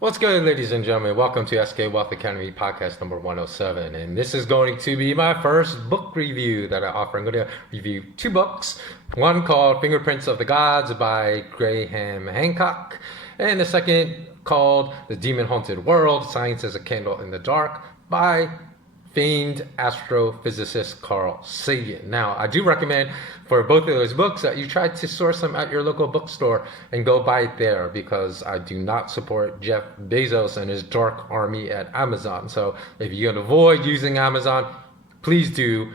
What's good, ladies and gentlemen? Welcome to SK Wealth Academy podcast number 107. And this is going to be my first book review that I offer. I'm going to review two books. One called Fingerprints of the Gods by Graham Hancock. And the second called The Demon Haunted World, Science as a Candle in the Dark by famed astrophysicist Carl Sagan. Now, I do recommend for both of those books that you try to source them at your local bookstore and go buy it there, because I do not support Jeff Bezos and his dark army at Amazon. So if you can avoid using Amazon, please do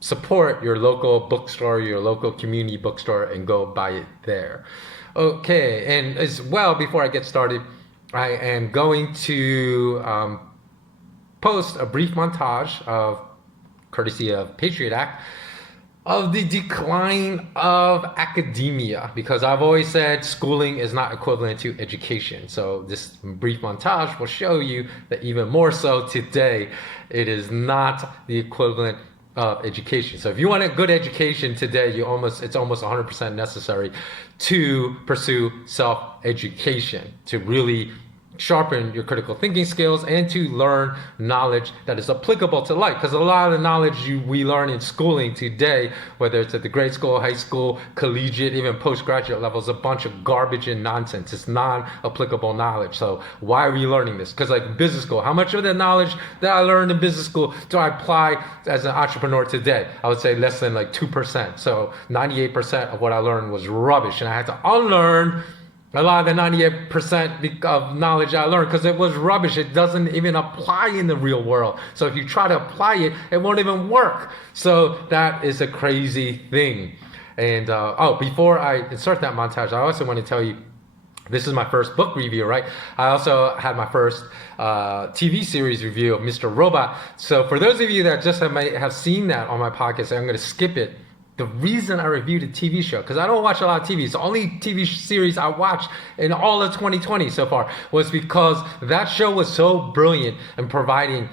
support your local bookstore, your local community bookstore, and go buy it there. Okay, and as well, before I get started, I am going to post a brief montage of, courtesy of Patriot Act, of the decline of academia, because I've always said schooling is not equivalent to education. So this brief montage will show you that even more so today, it is not the equivalent of education. So if you want a good education today, it's almost 100% necessary to pursue self-education, to really sharpen your critical thinking skills and to learn knowledge that is applicable to life. Because a lot of the knowledge we learn in schooling today, whether it's at the grade school, high school, collegiate, even postgraduate level, is a bunch of garbage and nonsense. It's non-applicable knowledge. So why are we learning this? Because like business school, how much of the knowledge that I learned in business school do I apply as an entrepreneur today? I would say less than like 2%. So 98% of what I learned was rubbish, and I had to unlearn a lot of the 98% of knowledge I learned because it was rubbish. It doesn't even apply in the real world. So if you try to apply it, it won't even work. So that is a crazy thing. And before I start that montage, I also want to tell you, this is my first book review, right? I also had my first TV series review of Mr. Robot. So for those of you that just have seen that on my podcast, I'm going to skip it. The reason I reviewed a TV show, because I don't watch a lot of TV, it's the only TV series I watched in all of 2020 so far, was because that show was so brilliant in providing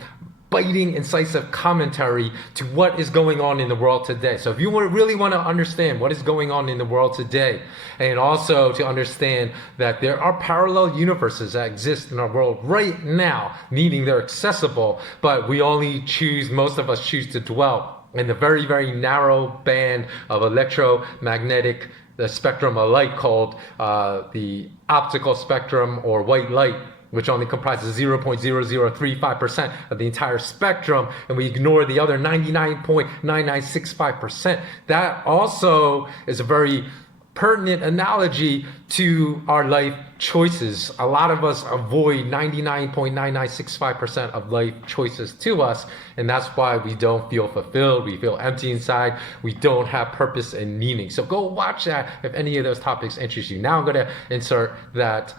biting, incisive commentary to what is going on in the world today. So if you really want to understand what is going on in the world today, and also to understand that there are parallel universes that exist in our world right now, meaning they're accessible, but most of us choose to dwell in the very, very narrow band of electromagnetic the spectrum of light called the optical spectrum, or white light, which only comprises 0.0035% of the entire spectrum, and we ignore the other 99.9965%. That also is a very pertinent analogy to our life choices. A lot of us avoid 99.9965% of life choices to us, and that's why we don't feel fulfilled. We feel empty inside. We don't have purpose and meaning. So go watch that if any of those topics interest you. Now I'm going to insert that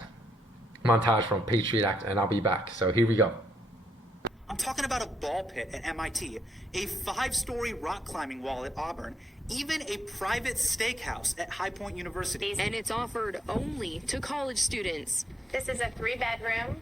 montage from Patriot Act, and I'll be back. So here we go. I'm talking about a ball pit at MIT, a 5-story rock climbing wall at Auburn, even a private steakhouse at High Point University. And it's offered only to college students. This is a 3-bedroom,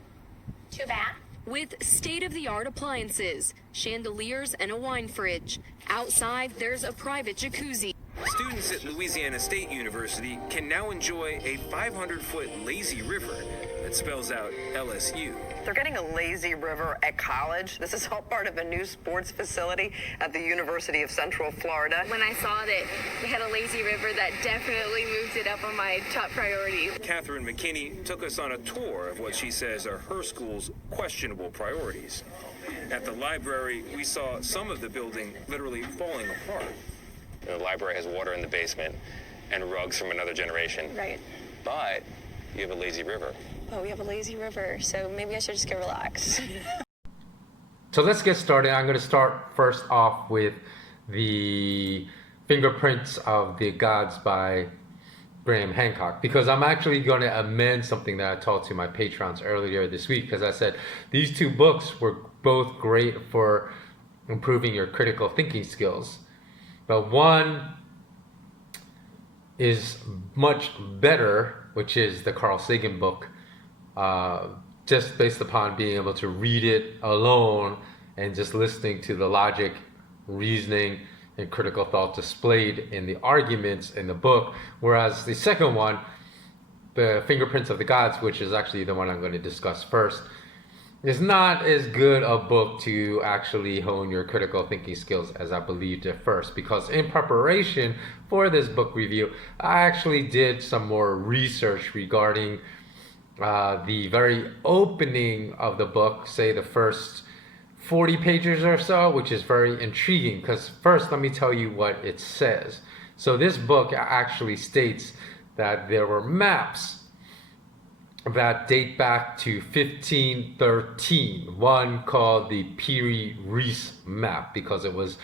2-bath. With state-of-the-art appliances, chandeliers, and a wine fridge. Outside, there's a private jacuzzi. Students at Louisiana State University can now enjoy a 500-foot lazy river that spells out LSU. They're getting a lazy river at college. This is all part of a new sports facility at the University of Central Florida. When I saw that they had a lazy river, that definitely moved it up on my top priorities. Catherine McKinney took us on a tour of what she says are her school's questionable priorities. At the library, we saw some of the building literally falling apart. The library has water in the basement and rugs from another generation. Right. But you have a lazy river. Oh, we have a lazy river, so maybe I should just go relax. So let's get started. I'm going to start first off with the Fingerprints of the Gods by Graham Hancock, because I'm actually going to amend something that I told to my patrons earlier this week, because I said these two books were both great for improving your critical thinking skills, but one is much better, which is the Carl Sagan book, just based upon being able to read it alone and just listening to the logic, reasoning, and critical thought displayed in the arguments in the book. Whereas the second one Fingerprints of the Gods, which is actually the one I'm going to discuss first, is not as good a book to actually hone your critical thinking skills as I believed at first, because in preparation for this book review, I actually did some more research regarding the very opening of the book, say the first 40 pages or so, which is very intriguing, because first let me tell you what it says. So this book actually states that there were maps that date back to 1513, one called the Piri Reis map, because it was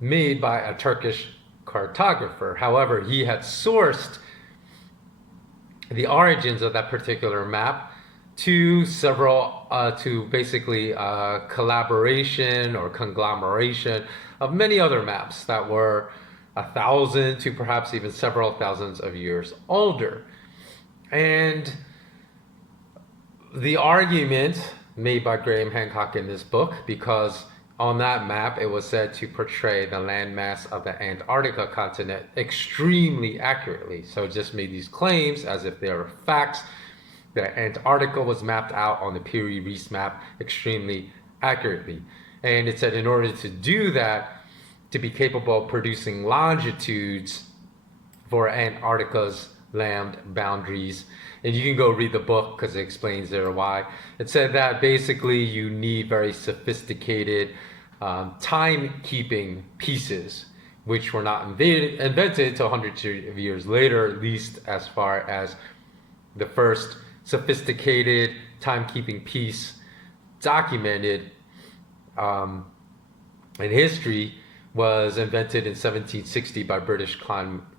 made by a Turkish cartographer. However, he had sourced the origins of that particular map to several, to basically collaboration or conglomeration of many other maps that were 1,000 to perhaps even several thousands of years older. And the argument made by Graham Hancock in this book, because on that map it was said to portray the landmass of the Antarctica continent extremely accurately. So it just made these claims as if they were facts, that Antarctica was mapped out on the Piri Reis map extremely accurately. And it said in order to do that, to be capable of producing longitudes for Antarctica's land boundaries, and you can go read the book because it explains there why. It said that basically you need very sophisticated timekeeping pieces, which were not invented until hundreds of years later, at least as far as the first sophisticated timekeeping piece documented in history was invented in 1760 by British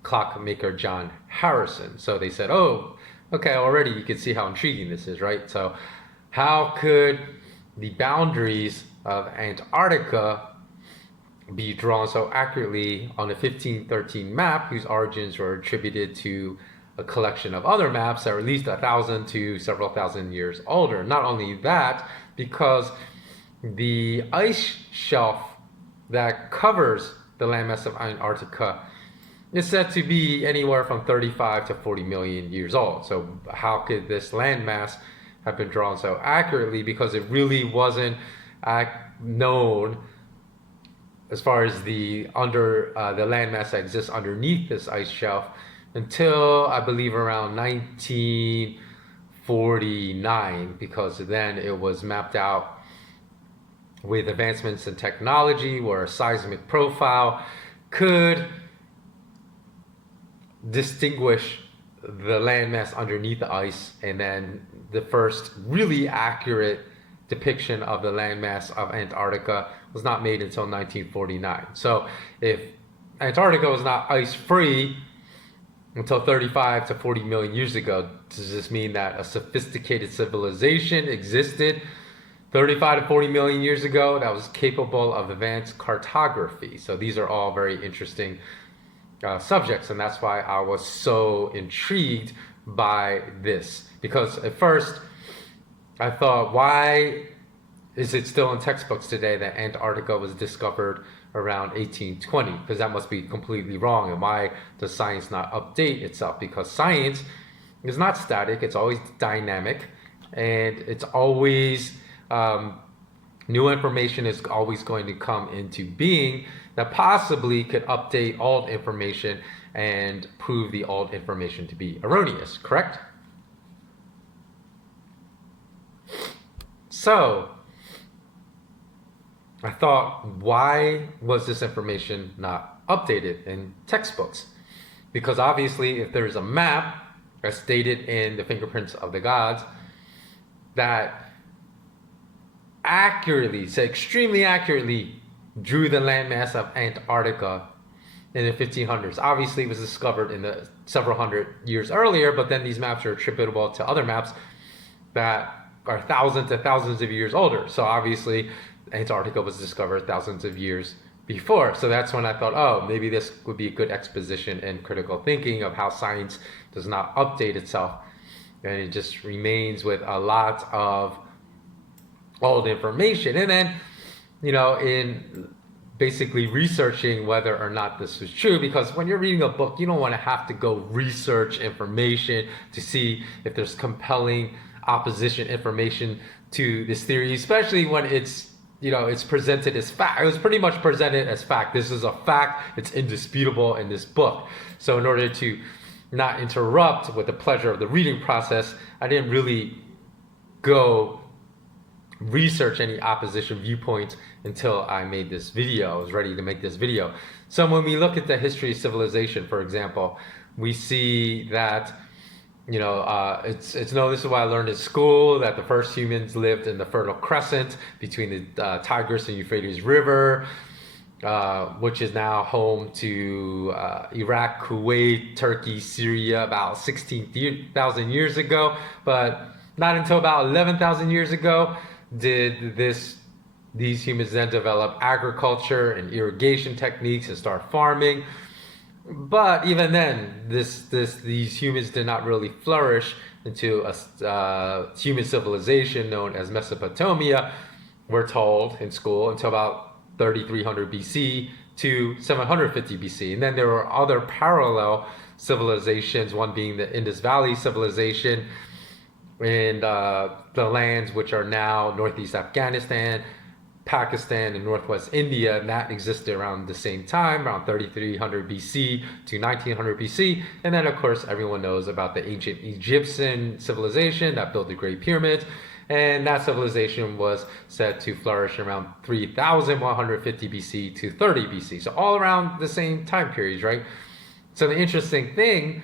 clockmaker John Harrison. So they said, oh, okay, already you can see how intriguing this is, right? So how could the boundaries of Antarctica be drawn so accurately on a 1513 map whose origins were attributed to a collection of other maps that are at least 1,000 to several thousand years older? Not only that, because the ice shelf that covers the landmass of Antarctica is said to be anywhere from 35 to 40 million years old. So how could this landmass have been drawn so accurately? Because it really wasn't known as far as the landmass that exists underneath this ice shelf until I believe around 1949, because then it was mapped out with advancements in technology where a seismic profile could distinguish the landmass underneath the ice, and then the first really accurate depiction of the landmass of Antarctica was not made until 1949. So if Antarctica was not ice-free until 35 to 40 million years ago, does this mean that a sophisticated civilization existed 35 to 40 million years ago that was capable of advanced cartography? So these are all very interesting subjects, and that's why I was so intrigued by this. Because at first I thought, why is it still in textbooks today that Antarctica was discovered around 1820? Because that must be completely wrong. And why does science not update itself? Because science is not static, it's always dynamic, and it's always new information is always going to come into being that possibly could update old information and prove the old information to be erroneous, correct? So I thought, why was this information not updated in textbooks? Because obviously if there's a map as stated in the Fingerprints of the Gods that accurately, so extremely accurately drew the landmass of Antarctica in the 1500s. Obviously it was discovered in the several hundred years earlier, but then these maps are attributable to other maps that are thousands and thousands of years older. So obviously Antarctica was discovered thousands of years before. So that's when I thought, oh, maybe this would be a good exposition in critical thinking of how science does not update itself, and it just remains with a lot of old information. And then, in basically researching whether or not this was true, because when you're reading a book, you don't want to have to go research information to see if there's compelling opposition information to this theory, especially when it's it's presented as fact. It was pretty much presented as fact. This is a fact. It's indisputable in this book. So in order to not interrupt with the pleasure of the reading process, I didn't really go research any opposition viewpoints until I made this video. I was ready to make this video. So when we look at the history of civilization, for example, we see that it's known, this is what I learned in school, that the first humans lived in the Fertile Crescent between the Tigris and Euphrates River, which is now home to Iraq, Kuwait, Turkey, Syria, about 16,000 years ago. But not until about 11,000 years ago did these humans then develop agriculture and irrigation techniques and start farming. But even then, these humans did not really flourish into a human civilization known as Mesopotamia, we're told in school, until about 3300 BC to 750 BC. And then there were other parallel civilizations, one being the Indus Valley civilization and the lands which are now northeast Afghanistan, Pakistan, and northwest India, and that existed around the same time, around 3300 BC to 1900 BC. And then, of course, everyone knows about the ancient Egyptian civilization that built the Great Pyramids, and that civilization was said to flourish around 3150 BC to 30 BC. So all around the same time periods, right? So the interesting thing,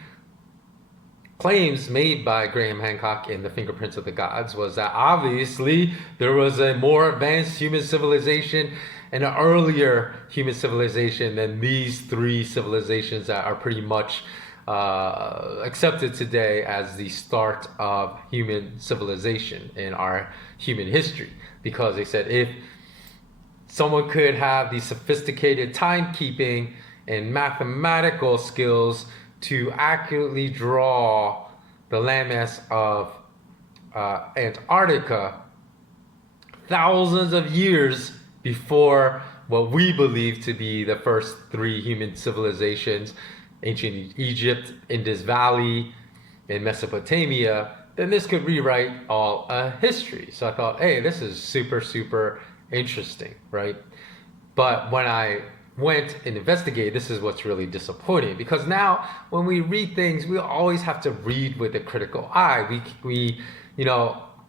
claims made by Graham Hancock in the Fingerprints of the Gods, was that obviously there was a more advanced human civilization and an earlier human civilization than these three civilizations that are pretty much accepted today as the start of human civilization in our human history. Because they said if someone could have the sophisticated timekeeping and mathematical skills to accurately draw the landmass of Antarctica thousands of years before what we believe to be the first three human civilizations, ancient Egypt, Indus Valley, and Mesopotamia, then this could rewrite all history. So I thought, hey, this is super, super interesting, right? But when I went and investigated, this is what's really disappointing, because now when we read things, we always have to read with a critical eye. We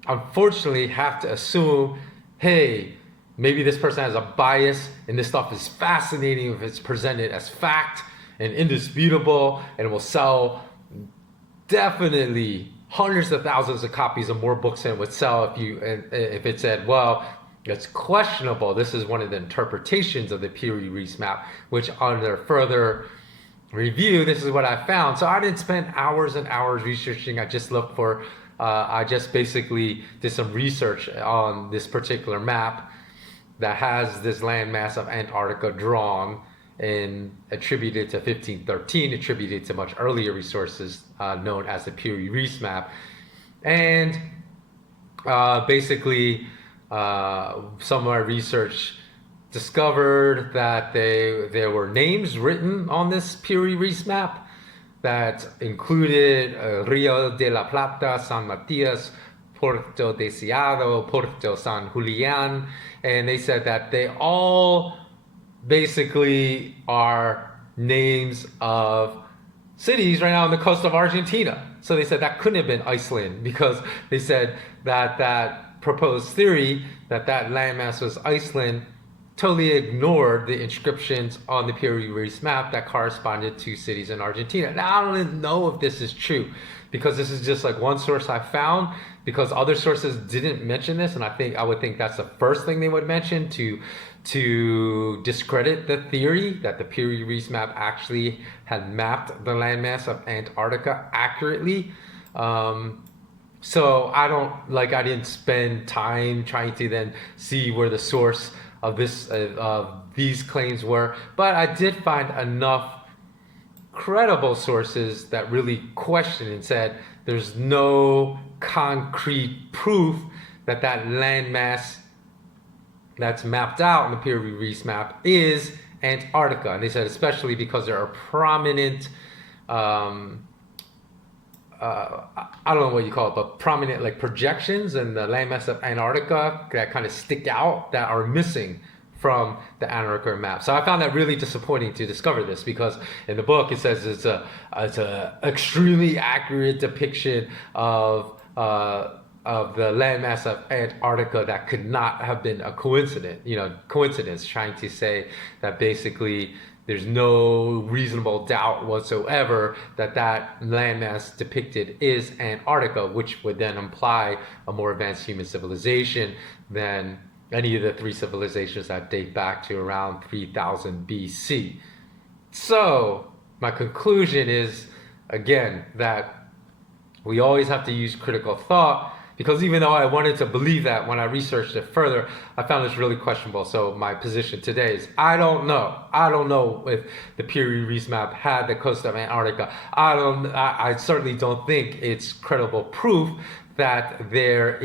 unfortunately have to assume, hey, maybe this person has a bias and this stuff is fascinating if it's presented as fact and indisputable, and it will sell definitely hundreds of thousands of copies of more books than it would sell if it said, well, it's questionable. This is one of the interpretations of the Piri Reis map, which under further review, this is what I found. So I didn't spend hours and hours researching. I just looked for, I just basically did some research on this particular map that has this landmass of Antarctica drawn and attributed to 1513, attributed to much earlier resources known as the Piri Reis map. And basically, some of my research discovered that there were names written on this Piri Reis map that included Rio de la Plata, San Matias, Puerto Deseado, Puerto San Julian, and they said that they all basically are names of cities right now on the coast of Argentina. So they said that couldn't have been Iceland, because they said that proposed theory that landmass was Iceland totally ignored the inscriptions on the Piri Reis map that corresponded to cities in Argentina. Now, I don't even know if this is true, because this is just like one source I found, because other sources didn't mention this, and I would think that's the first thing they would mention to discredit the theory that the Piri Reis map actually had mapped the landmass of Antarctica accurately. So I didn't spend time trying to then see where the source of these claims were, but I did find enough credible sources that really questioned and said there's no concrete proof that landmass that's mapped out in the Piri Reis map is Antarctica. And they said especially because there are prominent, I don't know what you call it, but prominent like projections in the landmass of Antarctica that kind of stick out that are missing from the Antarctica map. So I found that really disappointing to discover this, because in the book it says it's a extremely accurate depiction of the landmass of Antarctica that could not have been a coincidence, trying to say that basically there's no reasonable doubt whatsoever that that landmass depicted is Antarctica, which would then imply a more advanced human civilization than any of the three civilizations that date back to around 3000 BC. So my conclusion is, again, that we always have to use critical thought, because even though I wanted to believe that, when I researched it further, I found this really questionable. So my position today is, I don't know. I don't know if the Piri Reis map had the coast of Antarctica. I certainly don't think it's credible proof that there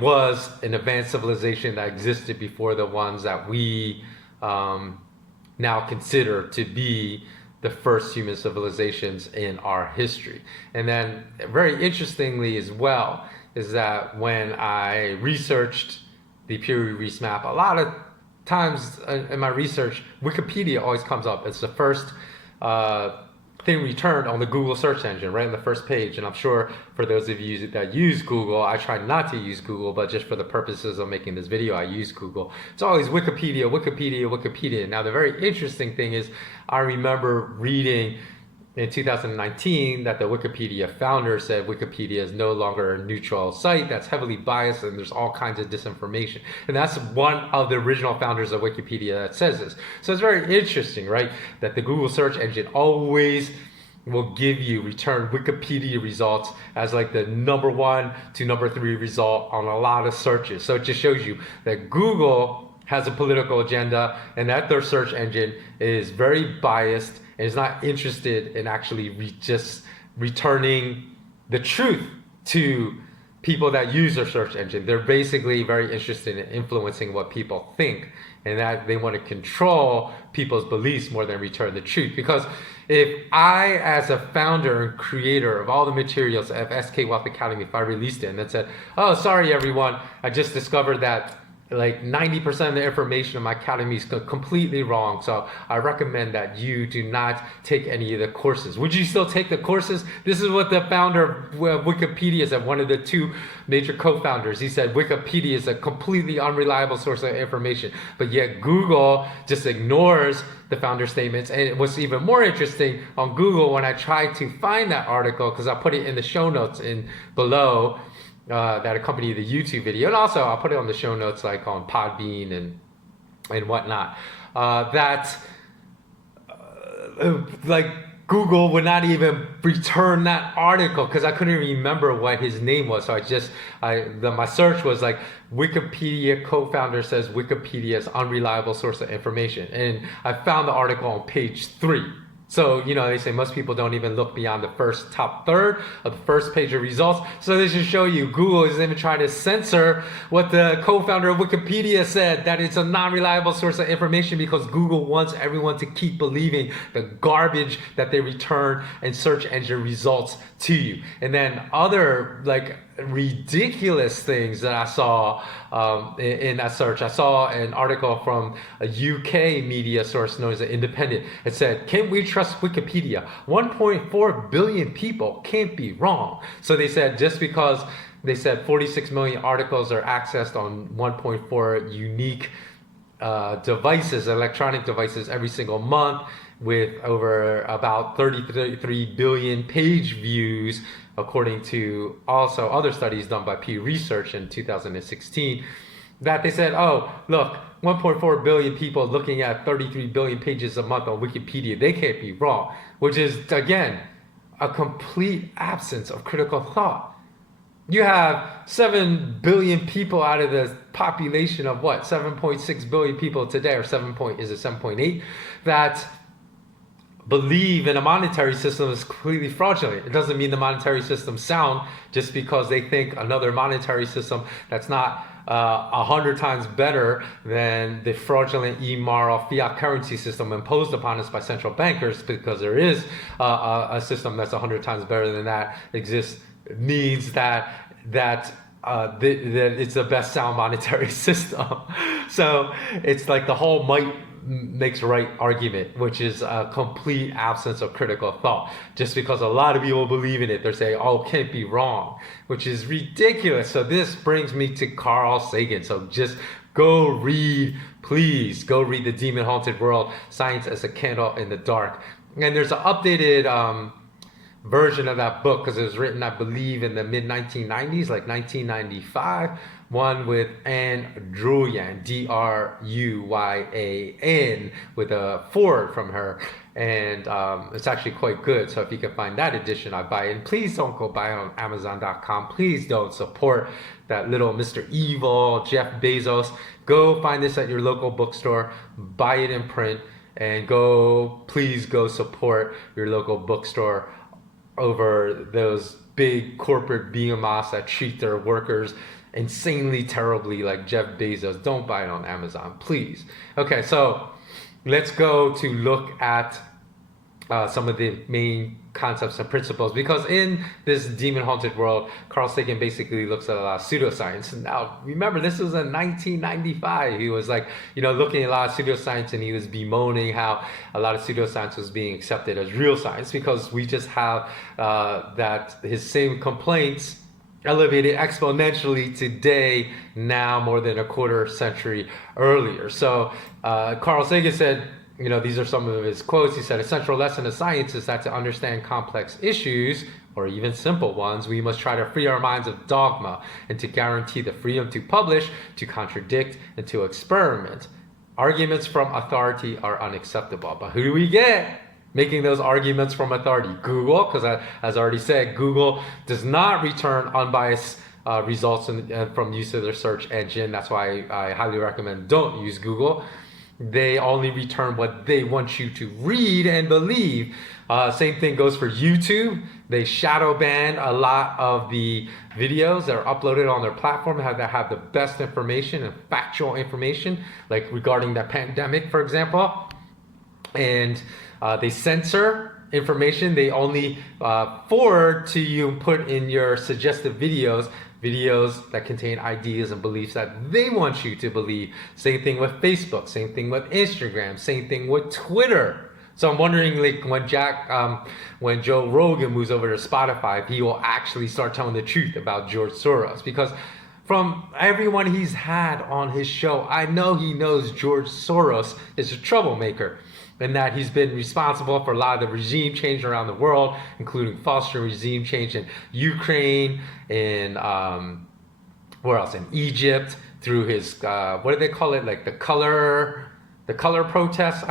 was an advanced civilization that existed before the ones that we now consider to be the first human civilizations in our history. And then very interestingly as well is that when I researched the Piri Reis map, a lot of times in my research, Wikipedia always comes up. It's the first thing returned on the Google search engine, right on the first page. And I'm sure for those of you that use Google, I try not to use Google, but just for the purposes of making this video, I use Google. It's always Wikipedia, Wikipedia, Wikipedia. Now, the very interesting thing is, I remember reading in 2019 that the Wikipedia founder said Wikipedia is no longer a neutral site, that's heavily biased, and there's all kinds of disinformation. And that's one of the original founders of Wikipedia that says this. So it's very interesting, right, that the Google search engine always will return Wikipedia results as like the number 1 to number 3 result on a lot of searches. So it just shows you that Google has a political agenda, and that their search engine is very biased and is not interested in actually just returning the truth to people that use their search engine. They're basically very interested in influencing what people think, and that they want to control people's beliefs more than return the truth. Because if I, as a founder and creator of all the materials of SK Wealth Academy, if I released it and then said, oh, sorry everyone, I just discovered that like 90% of the information in my academy is completely wrong, so I recommend that you do not take any of the courses. Would you still take the courses? This is what the founder of Wikipedia said, one of the 2 major co-founders. He said Wikipedia is a completely unreliable source of information, but yet Google just ignores the founder statements. And what's even more interesting, on Google, when I tried to find that article, because I put it in the show notes below, that accompany the YouTube video, and also I'll put it on the show notes, like on Podbean and whatnot, like Google would not even return that article because I couldn't remember what his name was. So my search was like Wikipedia co-founder says Wikipedia is unreliable source of information, and I found the article on page 3. So, they say most people don't even look beyond the first top third of the first page of results. So this should show you Google is even trying to censor what the co-founder of Wikipedia said, that it's a non-reliable source of information, because Google wants everyone to keep believing the garbage that they return in search engine results to you. And then other like ridiculous things that I saw in that search. I saw an article from a UK media source known as The Independent. It said, can we trust Wikipedia? 1.4 billion people can't be wrong. So they said, just because they said 46 million articles are accessed on 1.4 unique devices, electronic devices, every single month, with over about 33 billion page views, according to also other studies done by Pew Research in 2016, that they said, oh, look, 1.4 billion people looking at 33 billion pages a month on Wikipedia, they can't be wrong, which is, again, a complete absence of critical thought. You have 7 billion people out of the population of what, 7.6 billion people today, or is it 7.8, that believe in a monetary system is completely fraudulent. It doesn't mean the monetary system's sound just because they think another monetary system that's not 100 times better than the fraudulent, immoral fiat currency system imposed upon us by central bankers, because there is a system that's 100 times better than that exists, means that it's the best sound monetary system. So it's like the whole might makes right argument, which is a complete absence of critical thought. Just because a lot of people believe in it, they're saying, oh, it can't be wrong, which is ridiculous. So this brings me to Carl Sagan. So just go read, please go read The Demon Haunted World, Science as a Candle in the Dark. And there's an updated version of that book, because it was written, I believe, in the mid 1990s, like 1995. One with Anne Druyan, Druyan, with a forward from her, and it's actually quite good. So if you can find that edition, I buy it. And please don't go buy it on Amazon.com. Please don't support that little Mr. Evil, Jeff Bezos. Go find this at your local bookstore, buy it in print, and please go support your local bookstore over those big corporate behemoths that treat their workers insanely terribly, like Jeff Bezos. Don't buy it on Amazon, please. Okay, so let's go to look at some of the main concepts and principles, because in this Demon Haunted World, Carl Sagan basically looks at a lot of pseudoscience. Now, remember, this was in 1995. He was like, looking at a lot of pseudoscience, and he was bemoaning how a lot of pseudoscience was being accepted as real science, because we just have that his same complaints elevated exponentially today, now more than a quarter century earlier. So Carl Sagan said, these are some of his quotes. He said, a central lesson of science is that to understand complex issues, or even simple ones, we must try to free our minds of dogma and to guarantee the freedom to publish, to contradict, and to experiment. Arguments from authority are unacceptable. But who do we get making those arguments from authority? Google, because as I already said, Google does not return unbiased results from use of their search engine. That's why I highly recommend don't use Google. They only return what they want you to read and believe. Same thing goes for YouTube. They shadow ban a lot of the videos that are uploaded on their platform that have the best information and factual information, like regarding the pandemic, for example. And they censor information. They only forward to you and put in your suggestive videos that contain ideas and beliefs that they want you to believe. Same thing with Facebook, same thing with Instagram, same thing with Twitter. So I'm wondering, like, when Joe Rogan moves over to Spotify, if he will actually start telling the truth about George Soros. Because from everyone he's had on his show, I know he knows George Soros is a troublemaker, and that he's been responsible for a lot of the regime change around the world, including fostering regime change in Ukraine, in where else? In Egypt, through his what do they call it? Like the color protests,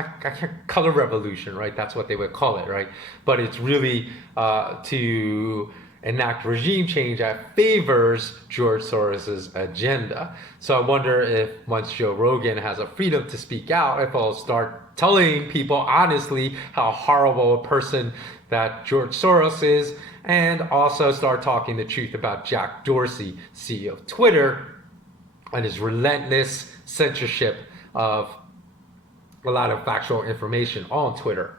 color revolution, right? That's what they would call it, right? But it's really to enact regime change that favors George Soros's agenda. So I wonder if once Joe Rogan has a freedom to speak out, if he'll start telling people honestly how horrible a person that George Soros is, and also start talking the truth about Jack Dorsey, CEO of Twitter, and his relentless censorship of a lot of factual information on Twitter.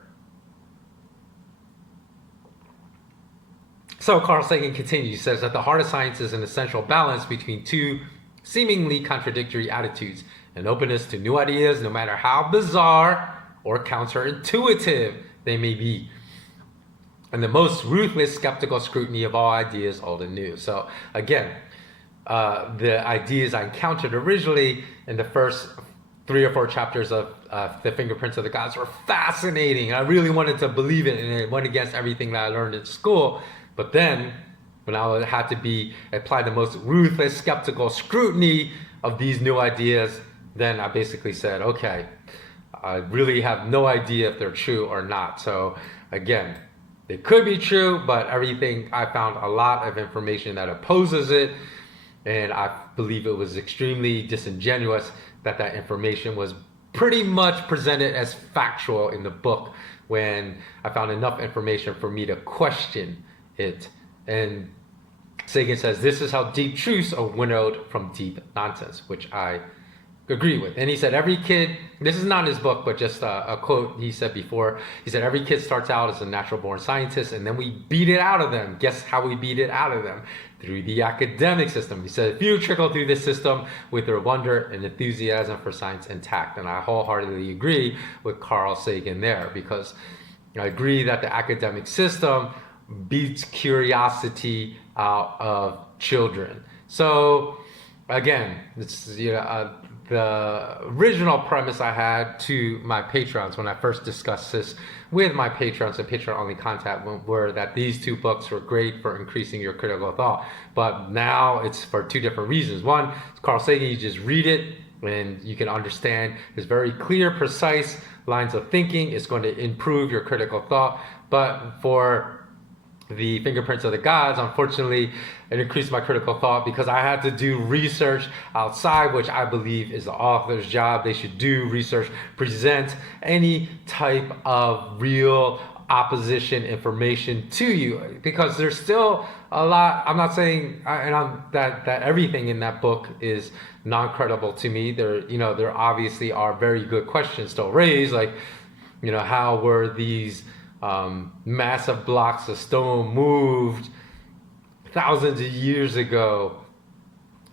So Carl Sagan continues, says that the heart of science is an essential balance between two seemingly contradictory attitudes, an openness to new ideas, no matter how bizarre or counterintuitive they may be, and the most ruthless skeptical scrutiny of all ideas, old and new. So again, the ideas I encountered originally in the first 3 or 4 chapters of the Fingerprints of the Gods were fascinating. I really wanted to believe it, and it went against everything that I learned in school. But then, when I had to apply the most ruthless skeptical scrutiny of these new ideas, then I basically said, okay, I really have no idea if they're true or not. So again, they could be true, but everything, I found a lot of information that opposes it, and I believe it was extremely disingenuous that information was pretty much presented as factual in the book when I found enough information for me to question it. And Sagan says, this is how deep truths are winnowed from deep nonsense, which I agree with. And he said, every kid, this is not in his book, but just a quote he said before. He said, every kid starts out as a natural born scientist, and then we beat it out of them. Guess how we beat it out of them? Through the academic system. He said, few trickle through this system with their wonder and enthusiasm for science intact. And I wholeheartedly agree with Carl Sagan there, because I agree that the academic system beats curiosity out of children. So again, it's, the original premise I had to my patrons when I first discussed this with my patrons and patron only content were that these two books were great for increasing your critical thought. But now it's for two different reasons. One, Carl Sagan, you just read it and you can understand his very clear, precise lines of thinking. It's going to improve your critical thought. But for the Fingerprints of the Gods, unfortunately, it increased my critical thought because I had to do research outside, which I believe is the author's job. They should do research, present any type of real opposition information to you, because there's still a lot. I'm not saying that everything in that book is non-credible to me. There obviously are very good questions still raised, like, how were these massive blocks of stone moved thousands of years ago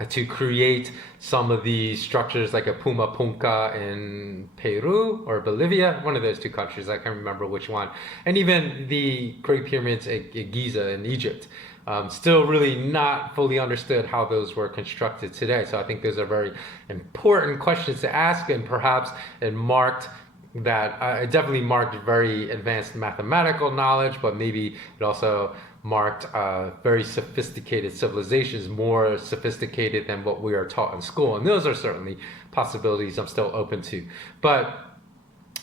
to create some of these structures like a Puma Punka in Peru or Bolivia, one of those two countries, I can't remember which one, and even the Great Pyramids at Giza in Egypt. Still really not fully understood how those were constructed today. So I think those are very important questions to ask, and perhaps it marked that it definitely marked very advanced mathematical knowledge, but maybe it also marked very sophisticated civilizations, more sophisticated than what we are taught in school. And those are certainly possibilities I'm still open to. But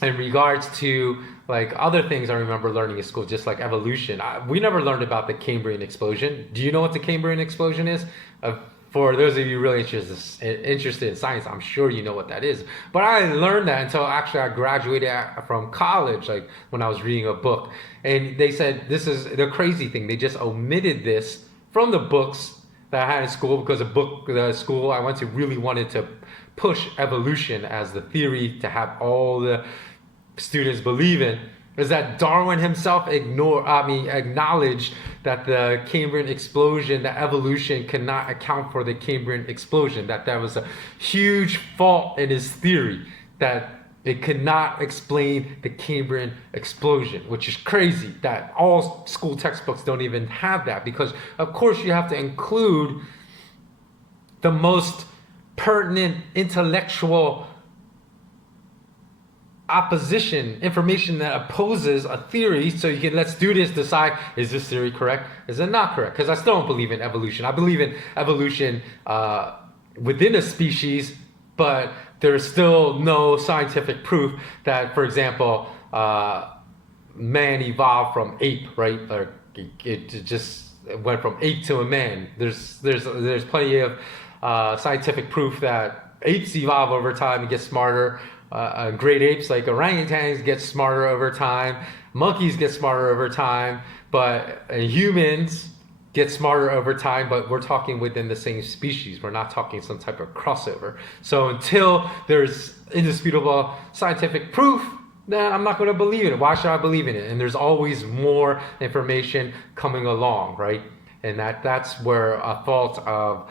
in regards to like other things I remember learning in school, just like evolution, we never learned about the Cambrian Explosion. Do you know what the Cambrian Explosion is? For those of you really interested in science, I'm sure you know what that is. But I didn't learn that until actually I graduated from college, like when I was reading a book. And they said, this is the crazy thing. They just omitted this from the books that I had in school, because the school I went to really wanted to push evolution as the theory to have all the students believe in. Is that Darwin himself acknowledged that the Cambrian explosion, the evolution cannot account for the Cambrian explosion, that was a huge fault in his theory, that it could not explain the Cambrian explosion, which is crazy that all school textbooks don't even have that, because of course you have to include the most pertinent intellectual opposition, information that opposes a theory, so you can, let's do this, decide, is this theory correct, is it not correct? Because I still don't believe in evolution. I believe in evolution within a species, but there's still no scientific proof that, for example, man evolved from ape, right? Or it just went from ape to a man. There's plenty of scientific proof that apes evolve over time and get smarter. Great apes like orangutans get smarter over time, monkeys get smarter over time, but humans get smarter over time, but we're talking within the same species. We're not talking some type of crossover. So until there's indisputable scientific proof, then I'm not going to believe in it. Why should I believe in it? And there's always more information coming along, right? And that's where a fault of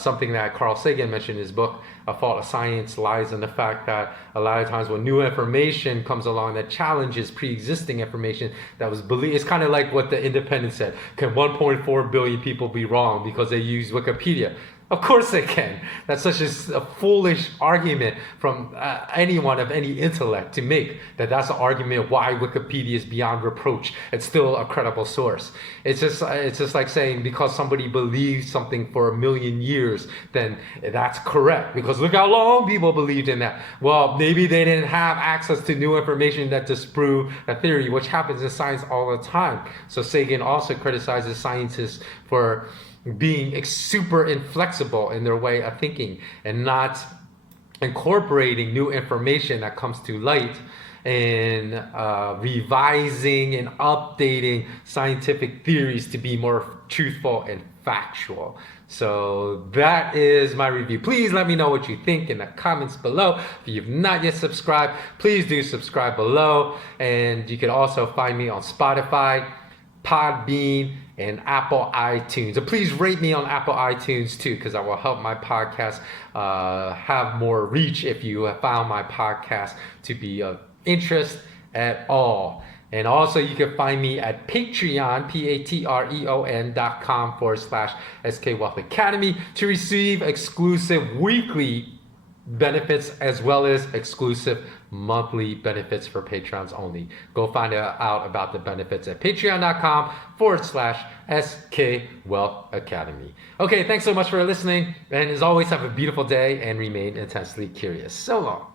something that Carl Sagan mentioned in his book, A Fault of Science, lies in the fact that a lot of times when new information comes along that challenges pre-existing information that was believed, it's kind of like what the Independent said. Can 1.4 billion people be wrong because they use Wikipedia? Of course they can. That's such a foolish argument from anyone of any intellect to make, that's an argument why Wikipedia is beyond reproach. It's still a credible source. It's just like saying because somebody believes something for 1 million years, then that's correct. Because look how long people believed in that. Well, maybe they didn't have access to new information that disprove a theory, which happens in science all the time. So Sagan also criticizes scientists for being super inflexible in their way of thinking and not incorporating new information that comes to light and revising and updating scientific theories to be more truthful and factual. So that is my review. Please let me know what you think in the comments below. If you've not yet subscribed, please do subscribe below. And you can also find me on Spotify, Podbean, and Apple iTunes. And please rate me on Apple iTunes too, because that will help my podcast have more reach if you have found my podcast to be of interest at all. And also you can find me at Patreon, patreon.com/skwealthacademy to receive exclusive weekly benefits as well as exclusive monthly benefits for patrons only. Go find out about the benefits at patreon.com/skwealthacademy. Okay, thanks so much for listening. And as always, have a beautiful day and remain intensely curious. So long.